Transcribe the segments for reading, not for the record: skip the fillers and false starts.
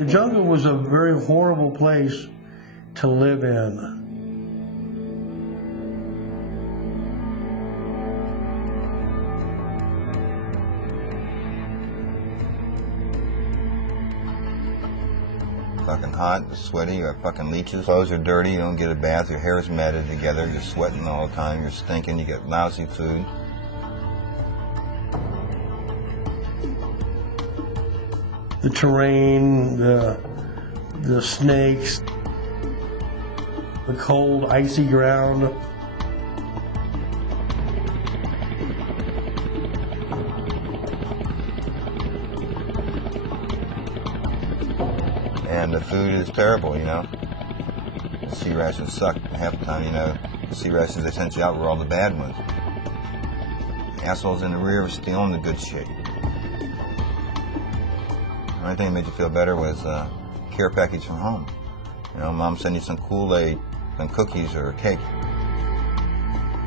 The jungle was a very horrible place to live in. Fucking hot, you're sweaty, you have fucking leeches, clothes are dirty, you don't get a bath, your hair is matted together, you're sweating all the time, you're stinking, you get lousy food. The terrain, the snakes, the cold, icy ground. And the food is terrible, you know. The sea rations suck half the time, you know. The sea rations they sent you out were all the bad ones. Assholes in the rear were stealing the good shit. The only thing that made you feel better was a care package from home. You know, Mom sent you some Kool-Aid, some cookies, or a cake.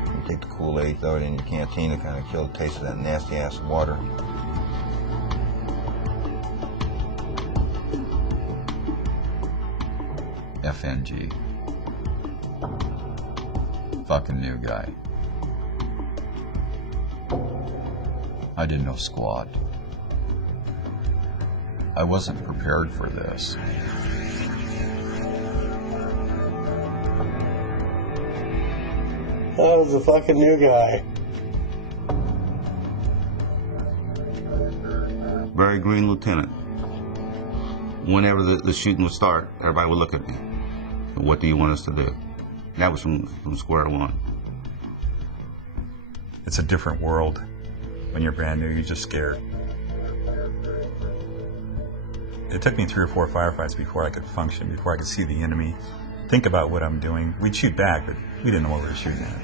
You take the Kool-Aid, throw it in your canteen to kind of kill the taste of that nasty-ass water. FNG. Fucking new guy. I didn't know squat. I wasn't prepared for this. I was a fucking new guy. Very green lieutenant. Whenever the shooting would start, everybody would look at me. What do you want us to do? That was from square one. It's a different world. When you're brand new, you're just scared. It took me 3 or 4 firefights before I could function, before I could see the enemy, think about what I'm doing. We'd shoot back, but we didn't know what we were shooting at.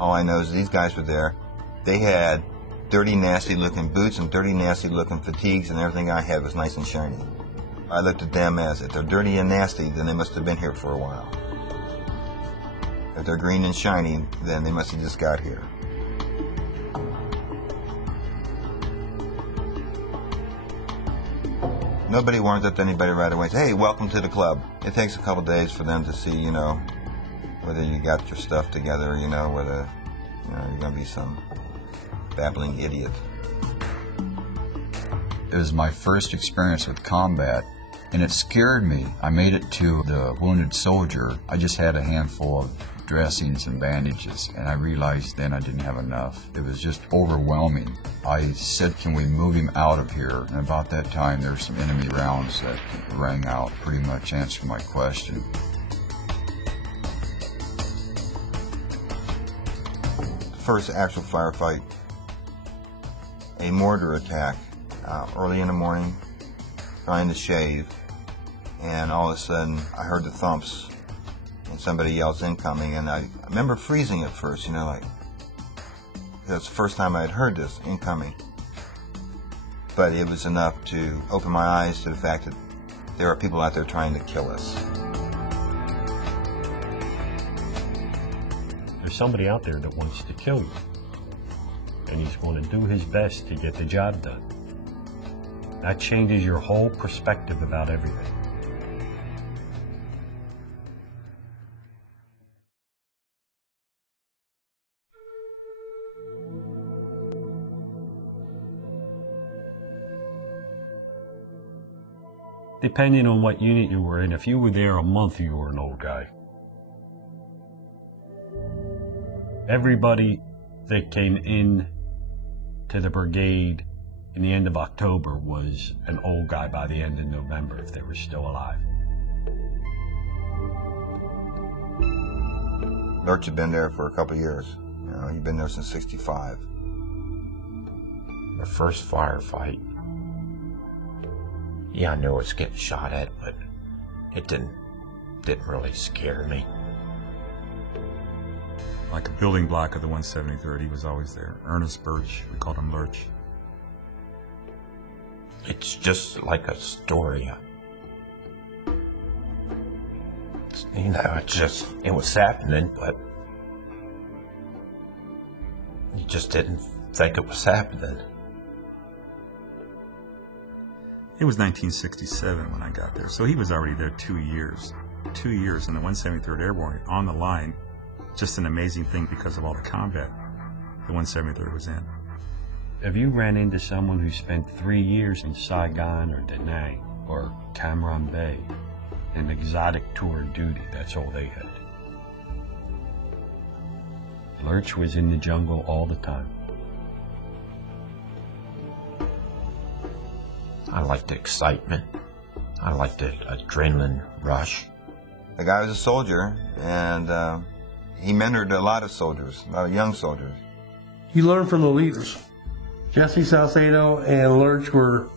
All I know is these guys were there. They had dirty, nasty-looking boots and dirty, nasty-looking fatigues, and everything I had was nice and shiny. I looked at them as, if they're dirty and nasty, then they must have been here for a while. If they're green and shiny, then they must have just got here. Nobody warms up to anybody right away. Say, hey, welcome to the club. It takes a couple days for them to see, you know, whether you got your stuff together, you know, whether, you know, you're going to be some babbling idiot. It was my first experience with combat, and it scared me. I made it to the wounded soldier. I just had a handful of dressings and bandages, and I realized then I didn't have enough. It was just overwhelming. I said, can we move him out of here? And about that time, there were some enemy rounds that rang out, pretty much answered my question. First actual firefight, a mortar attack, early in the morning, trying to shave, and all of a sudden I heard the thumps and somebody yells incoming, and I remember freezing at first, you know, like, that's the first time I had heard this, incoming. But it was enough to open my eyes to the fact that there are people out there trying to kill us. There's somebody out there that wants to kill you, and he's going to do his best to get the job done. That changes your whole perspective about everything. Depending on what unit you were in, if you were there a month, you were an old guy. Everybody that came in to the brigade in the end of October was an old guy by the end of November, if they were still alive. Lurch had been there for a couple of years. You know, he'd been there since '65. The first firefight, yeah, I knew I was getting shot at, but it didn't really scare me. Like a building block of the 173rd, he was always there. Ernest Birch, we called him Lurch. It's just like a story. You know, it was happening, but you just didn't think it was happening. It was 1967 when I got there, so he was already there 2 years. 2 years in the 173rd Airborne on the line. Just an amazing thing because of all the combat the 173rd was in. Have you ran into someone who spent 3 years in Saigon or Da Nang or Cam Bay, an exotic tour of duty? That's all they had. Lurch was in the jungle all the time. I liked the excitement. I liked the adrenaline rush. The guy was a soldier, and he mentored a lot of soldiers, a lot of young soldiers. You learn from the leaders. Jesse Salcedo and Lurch were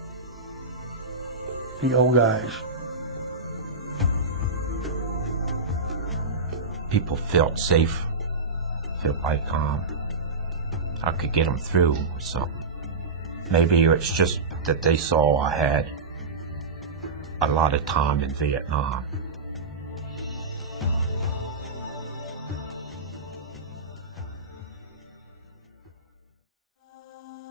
the old guys. People felt safe, felt like I could get them through or something. Maybe it's just that they saw I had a lot of time in Vietnam.